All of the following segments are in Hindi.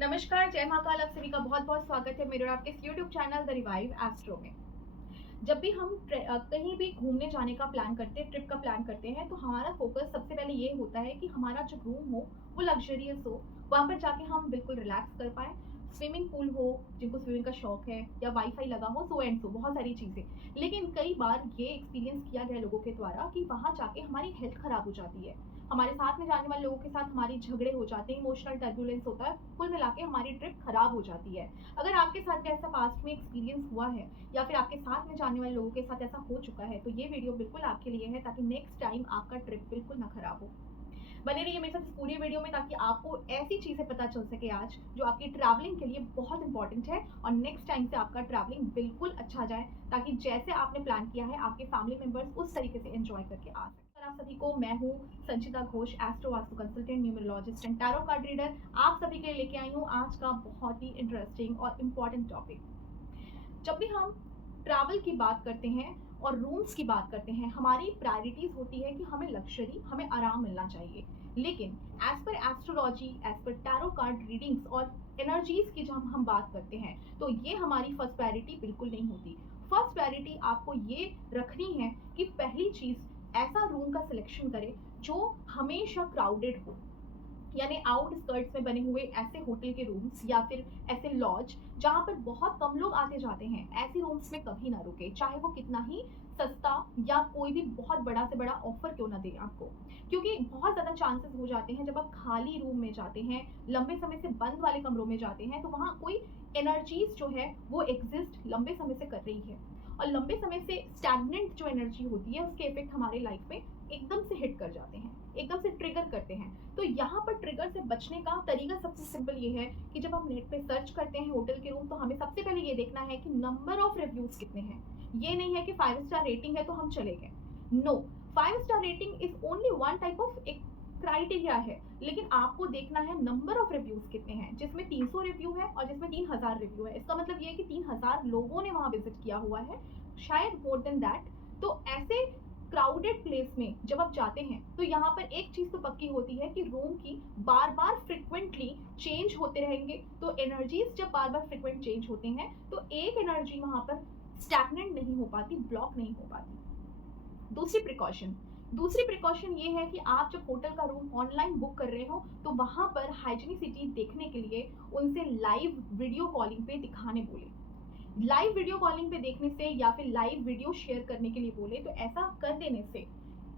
नमस्कार, जय महाकाल। आप सभी का बहुत-बहुत स्वागत है मेरे और आपके इस YouTube channel the revive astro में। जब भी हम कहीं भी घूमने जाने का प्लान करते हैं, ट्रिप का प्लान करते हैं, तो हमारा फ़ोकस सबसे पहले ये होता है कि हमारा जो रूम हो, वो लग्ज़रियस हो। वहाँ पर जाके हम बिल्कुल रिलैक्स कर पाएँ। स्विमिंग पूल हो, जिनको स्विमिंग का शौक है, या वाई-फाई लगा हो, सो एंड सो बहुत सारी चीज़ें। लेकिन कई बार ये एक्सपीरियंस किया गया है लोगों के द्वारा कि वहाँ जाके हमारी हेल्थ खराब हो जाती है। हमारे साथ में जाने वाले लोगों के साथ हमारी झगड़े हो जाते हैं, इमोशनल टर्बुलेंस होता है, कुल मिला के हमारी ट्रिप खराब हो जाती है। अगर आपके साथ भी ऐसा पास्ट में एक्सपीरियंस हुआ है या फिर आपके साथ में जाने वाले लोगों के साथ ऐसा हो चुका है, तो ये वीडियो बिल्कुल आपके लिए है ताकि नेक्स्ट टाइम आपका ट्रिप बिल्कुल ना खराब हो। बने रहिए मेरे साथ इस पूरी वीडियो में ताकि आपको ऐसी चीज़ें पता चल सके आज जो आपकी ट्रैवलिंग के लिए बहुत इंपॉर्टेंट है और नेक्स्ट टाइम से आपका ट्रैवलिंग बिल्कुल अच्छा जाए, ताकि जैसे आपने प्लान किया है आपके फैमिली मेंबर्स उस तरीके से एंजॉय करके आ सकें। आप सभी को मैं हूँ Sanchita Ghosh, astro vastu consultant, numerologist and tarot card reader. आप सभी के लिए लेके आई हूँ आज का बहुत ही इंटरेस्टिंग और इम्पॉर्टेंट टॉपिक। जब भी हम ट्रैवल की बात करते हैं और रूम्स की बात करते हैं, हमारी प्रायोरिटीज होती है कि हमें लग्जरी, हमें आराम मिलना चाहिए। लेकिन as per astrology, as per tarot card readings और एनर्जीज की जब हम बात करते हैं, तो ये हमारी फर्स्ट प्रायोरिटी बिल्कुल नहीं होती। फर्स्ट प्रायोरिटी आपको ये रखनी है कि पहली चीज ऐसा रूम का सिलेक्शन करें जो हमेशा क्राउडेड हो, यानी आउटस्कर्ट्स में बने हुए ऐसे होटल के रूम्स या फिर ऐसे लॉज जहाँ पर बहुत कम लोग आते जाते हैं, ऐसी रूम्स में कभी ना रुके, चाहे वो कितना ही सस्ता या कोई भी बहुत बड़ा से बड़ा ऑफर क्यों ना दे आपको। क्योंकि बहुत ज़्यादा चांसेस हो जाते हैं जब आप खाली रूम में जाते हैं, लंबे समय से बंद वाले कमरों में जाते हैं, तो वहाँ कोई एनर्जीज जो है वो एग्जिस्ट लंबे समय से कर रही है, और लंबे समय से स्टैग्नेंट जो एनर्जी होती है उसके इफेक्ट हमारे लाइफ में एकदम से हिट कर जाते हैं, एकदम से ट्रिगर करते हैं। तो यहाँ पर ट्रिगर से बचने का तरीका सबसे सिंपल ये है कि जब हम नेट पे सर्च करते हैं होटल के रूम, तो हमें सबसे पहले ये देखना है कि नंबर ऑफ रिव्यूज कितने हैं। ये नहीं है कि 5 स्टार रेटिंग है तो हम चले गए। No, 5 star rating is only one type of एक क्राइटेरिया है, लेकिन आपको देखना है नंबर ऑफ रिव्यूज कितने हैं। जिसमें 300 रिव्यू है और जिसमें 3000 रिव्यू है, इसका मतलब ये है कि 3000 लोगों ने वहां विजिट किया हुआ है, शायद मोर देन दैट। तो ऐसे क्राउडेड प्लेस में जब आप जाते हैं, तो यहाँ पर एक चीज तो पक्की होती है कि रूम की बार बार फ्रिक्वेंटली चेंज होते रहेंगे। तो एनर्जीज जब बार बार फ्रिक्वेंट चेंज होते हैं, तो एक एनर्जी वहां पर स्टैग्नेंट नहीं हो पाती, ब्लॉक नहीं हो पाती। दूसरी प्रिकॉशन ये है कि आप जब होटल का रूम ऑनलाइन बुक कर रहे हो, तो वहां पर हाइजीनिसिटी देखने के लिए उनसे लाइव वीडियो कॉलिंग पे दिखाने बोले। लाइव वीडियो कॉलिंग पे देखने से या फिर लाइव वीडियो शेयर करने के लिए बोले, तो ऐसा कर देने से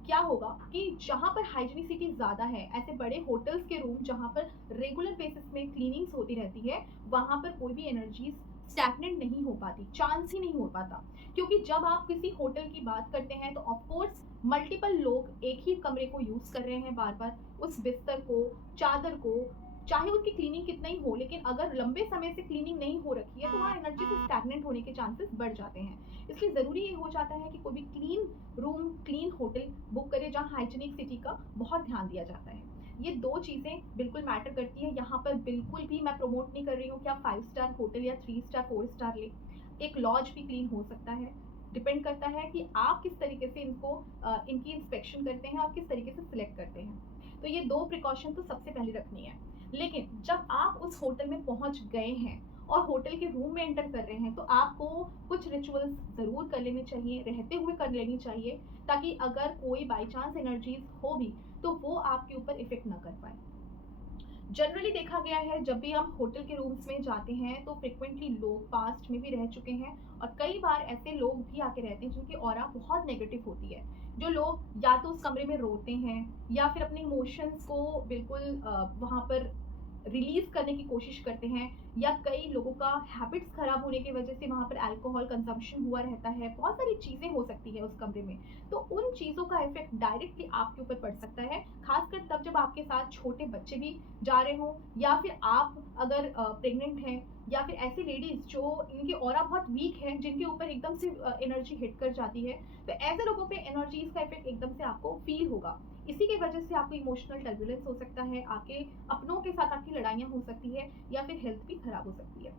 क्या होगा कि जहां पर हाइजीनिसिटी ज्यादा है, ऐसे बड़े होटल्स के रूम जहां पर रेगुलर बेसिस में क्लीनिंग्स होती रहती है, वहां पर कोई भी एनर्जीज स्टैग्नेंट नहीं हो पाती, चांस ही नहीं हो पाता। क्योंकि जब आप किसी होटल की बात करते हैं, तो ऑफकोर्स मल्टीपल लोग एक ही कमरे को यूज कर रहे हैं बार बार, उस बिस्तर को, चादर को, चाहे उनकी क्लीनिंग कितना ही हो, लेकिन अगर लंबे समय से क्लीनिंग नहीं हो रखी है, तो वहाँ एनर्जी से स्टैग्नेंट होने के चांसेस बढ़ जाते हैं। इसलिए ज़रूरी ये हो जाता है कि कोई भी clean room, clean hotel book करे जहाँ हाइजीनिक सिटी का बहुत ध्यान दिया जाता है। ये दो चीज़ें बिल्कुल मैटर करती है। यहाँ पर बिल्कुल भी मैं प्रमोट नहीं कर रही हूँ कि आप 5 स्टार होटल या 3 स्टार 4 स्टार ले। एक लॉज भी क्लीन हो सकता है। डिपेंड करता है कि आप किस तरीके से इनकी इंस्पेक्शन करते हैं और किस तरीके से सिलेक्ट करते हैं। तो ये दो प्रिकॉशन तो सबसे पहले रखनी है। लेकिन जब आप उस होटल में पहुंच गए हैं और होटल के रूम में एंटर कर रहे हैं, तो आपको कुछ रिचुअल्स ज़रूर कर लेने चाहिए, रहते हुए कर लेनी चाहिए, ताकि अगर कोई बाई चांस एनर्जीज हो भी, तो वो आपके ऊपर इफेक्ट ना कर पाए। जनरली देखा गया है जब भी हम होटल के रूम्स में जाते हैं, तो फ्रिक्वेंटली लोग पास्ट में भी रह चुके हैं, और कई बार ऐसे लोग भी आके रहते हैं जिनकी ऑरा बहुत नेगेटिव होती है। जो लोग या तो उस कमरे में रोते हैं या फिर अपने इमोशंस को बिल्कुल वहाँ पर रिलीज करने की कोशिश करते हैं, या कई लोगों का हैबिट्स खराब होने की वजह से वहाँ पर अल्कोहल कंजम्पशन हुआ रहता है, बहुत सारी चीज़ें हो सकती है उस कमरे में। तो उन चीज़ों का इफेक्ट डायरेक्टली आपके ऊपर पड़ सकता है, खासकर तब जब आपके साथ छोटे बच्चे भी जा रहे हो, या फिर आप अगर प्रेग्नेंट हैं, या फिर ऐसी लेडीज जो इनकी ऑरा बहुत वीक है, जिनके ऊपर एकदम से एनर्जी हिट कर जाती है। तो ऐसे लोगों पे एनर्जीज का इफेक्ट एकदम से आपको फील होगा। इसी की वजह से आपको इमोशनल टर्बुलेंस हो सकता है, आपके अपनों के साथ आपकी लड़ाइयाँ हो सकती है, या फिर हेल्थ भी खराब हो सकती है।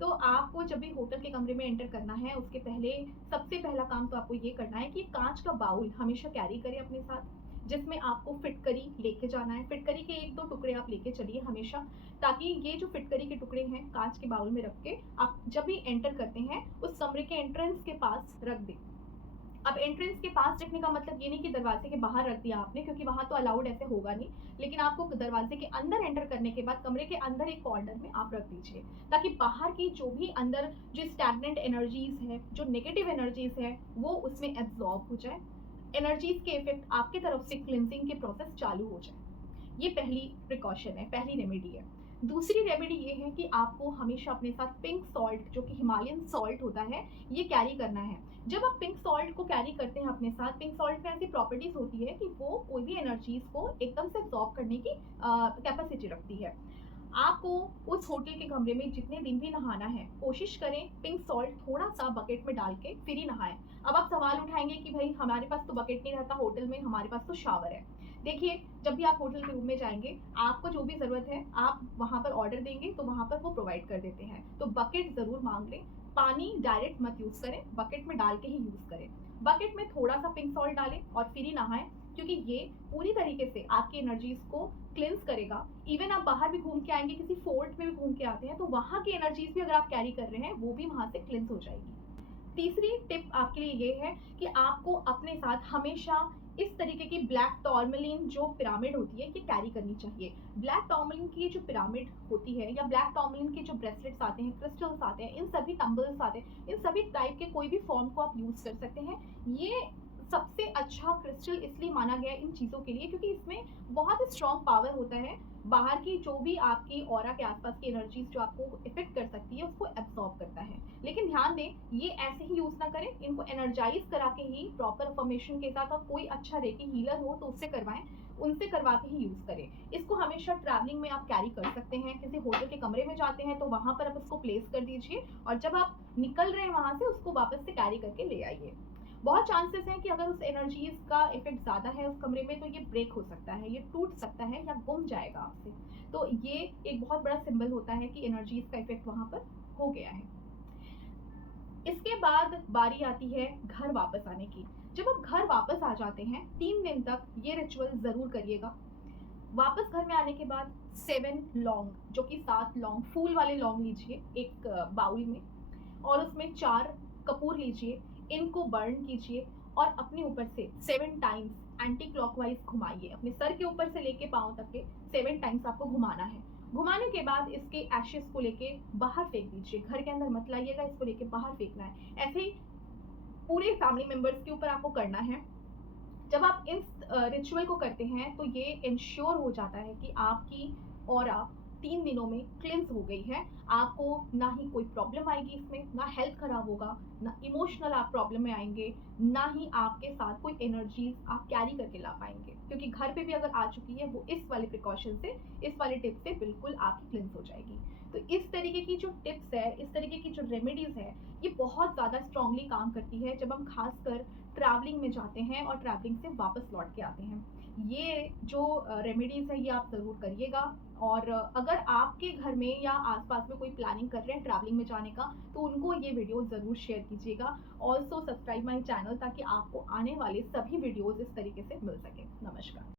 तो आपको जब भी होटल के कमरे में एंटर करना है, उसके पहले सबसे पहला काम तो आपको ये करना है कि कांच का बाउल हमेशा कैरी करें अपने साथ। जिसमें आपको फिटकरी लेके जाना है। फिटकरी के 1-2 टुकड़े आप लेके चलिए हमेशा, ताकि ये जो फिटकरी के टुकड़े हैं काँच के बाउल में रख के आप जब भी एंटर करते हैं उस कमरे के एंट्रेंस के पास रख दें। अब एंट्रेंस के पास रखने का मतलब ये नहीं कि दरवाजे के बाहर रख दिया आपने, क्योंकि वहाँ तो अलाउड ऐसे होगा नहीं। लेकिन आपको दरवाजे के अंदर एंटर करने के बाद कमरे के अंदर एक कॉर्नर में आप रख दीजिए, ताकि बाहर की जो भी अंदर जो स्टैग्नेंट एनर्जीज है, जो नेगेटिव एनर्जीज है, वो उसमें एब्जॉर्ब हो जाए, एनर्जीज के इफेक्ट आपके तरफ से क्लिनजिंग के प्रोसेस चालू हो जाए। ये पहली प्रिकॉशन है, पहली रेमेडी है। दूसरी रेमेडी ये है कि आपको हमेशा अपने साथ पिंक सॉल्ट, जो कि हिमालयन सॉल्ट होता है, ये कैरी करना है। जब आप पिंक सॉल्ट को कैरी करते हैं अपने साथ, पिंक सॉल्ट में ऐसी प्रॉपर्टीज होती है कि वो कोई भी एनर्जीज को एकदम से एब्जॉर्ब करने की कैपेसिटी रखती है। आपको उस होटल के कमरे में जितने दिन भी नहाना है, कोशिश करें पिंक सॉल्ट थोड़ा सा बकेट में डाल के फिर ही नहाएं। अब आप सवाल उठाएंगे कि भाई हमारे पास तो बकेट नहीं रहता होटल में, हमारे पास तो शावर है। देखिए, जब भी आप होटल के रूम में जाएंगे, आपको जो भी ज़रूरत है आप वहाँ पर ऑर्डर देंगे तो वहाँ पर वो प्रोवाइड कर देते हैं। तो बकेट ज़रूर मांग लें। पानी डायरेक्ट मत यूज़ करें, बकेट में डाल के ही यूज़ करें। बकेट में थोड़ा सा पिंक सॉल्ट डालें और फिर ही नहाएं, क्योंकि ये पूरी तरीके से आपकी एनर्जीज को क्लिनस करेगा। इवन आप बाहर भी घूम के आएंगे, किसी फोर्ट में भी घूम के आते हैं, तो वहाँ की एनर्जीज भी अगर आप कैरी कर रहे हैं वो भी वहाँ से क्लिनस हो जाएगी। तीसरी टिप आपके लिए ये है कि आपको अपने साथ हमेशा इस तरीके की ब्लैक टॉर्मलिन जो पिरामिड होती है ये कैरी करनी चाहिए। ब्लैक टॉर्मलिन की जो पिरामिड होती है या ब्लैक टॉर्मलिन के जो ब्रेसलेट्स आते हैं, क्रिस्टल्स आते हैं, इन सभी टम्बल्स आते हैं, इन सभी टाइप के कोई भी फॉर्म को आप यूज़ कर सकते हैं। ये सबसे अच्छा क्रिस्टल इसलिए माना गया इन चीज़ों के लिए क्योंकि इसमें बहुत ही स्ट्रॉन्ग पावर होता है। बाहर की जो भी आपकी ऑरा के आसपास की एनर्जीज जो आपको इफेक्ट कर सकती है उसको एब्जॉर्ब करता है। लेकिन ध्यान दें, ये ऐसे ही यूज़ ना करें, इनको एनर्जाइज करा के ही प्रॉपर अफर्मेशन के साथ, और कोई अच्छा रेकी हीलर हो तो उससे करवाएं, उनसे करवा के ही यूज़ करें। इसको हमेशा ट्रैवलिंग में आप कैरी कर सकते हैं। किसी होटल के कमरे में जाते हैं तो वहाँ पर आप इसको प्लेस कर दीजिए, और जब आप निकल रहे हैं वहाँ से उसको वापस से कैरी करके ले आइए। बहुत चांसेस हैं कि अगर उस एनर्जीज का इफेक्ट ज़्यादा है उस कमरे में तो ये ब्रेक हो सकता है, ये टूट सकता है या गुम जाएगा आपसे। तो ये एक बहुत बड़ा सिंबल होता है कि एनर्जीज का इफेक्ट वहाँ पर हो गया है। इसके बाद बारी आती है घर वापस आने की। जब आप घर वापस आ जाते हैं 3 दिन तक ये रिचुअल ज़रूर करिएगा। वापस घर में आने के बाद 7 लौंग, जो कि 7 लौंग, फूल वाले लौंग लीजिए एक बाउल में, और उसमें 4 कपूर लीजिए, इनको बर्न कीजिए और अपने ऊपर से 7 टाइम्स एंटी क्लॉकवाइज घुमाइए। अपने सर के ऊपर से लेके पाँव तक के 7 टाइम्स आपको घुमाना है। घुमाने के बाद इसके एशेस को लेके बाहर फेंक दीजिए, घर के अंदर मत लाइएगा, इसको लेके बाहर फेंकना है। ऐसे ही पूरे फैमिली मेंबर्स के ऊपर आपको करना है। जब आप इस रिचुअल को करते हैं तो ये इंश्योर हो जाता है कि आपकी ऑरा 3 दिनों में क्लिंस हो गई है। आपको ना ही कोई प्रॉब्लम आएगी इसमें, ना हेल्थ खराब होगा, ना इमोशनल आप प्रॉब्लम में आएंगे, ना ही आपके साथ कोई एनर्जीज आप कैरी करके ला पाएंगे, क्योंकि घर पे भी अगर आ चुकी है वो इस वाले प्रिकॉशन से, इस वाले टिप से बिल्कुल आपकी क्लिंस हो जाएगी। तो इस तरीके की जो टिप्स है, इस तरीके की जो रेमेडीज है, ये बहुत ज़्यादा स्ट्रांगली काम करती है जब हम खासकर ट्रैवलिंग में जाते हैं और ट्रैवलिंग से वापस लौट के आते हैं। ये जो रेमेडीज़ है ये आप ज़रूर करिएगा। और अगर आपके घर में या आसपास में कोई प्लानिंग कर रहे हैं ट्रैवलिंग में जाने का तो उनको ये वीडियो ज़रूर शेयर कीजिएगा। ऑल्सो सब्सक्राइब माई चैनल ताकि आपको आने वाले सभी वीडियोज़ इस तरीके से मिल सके। नमस्कार।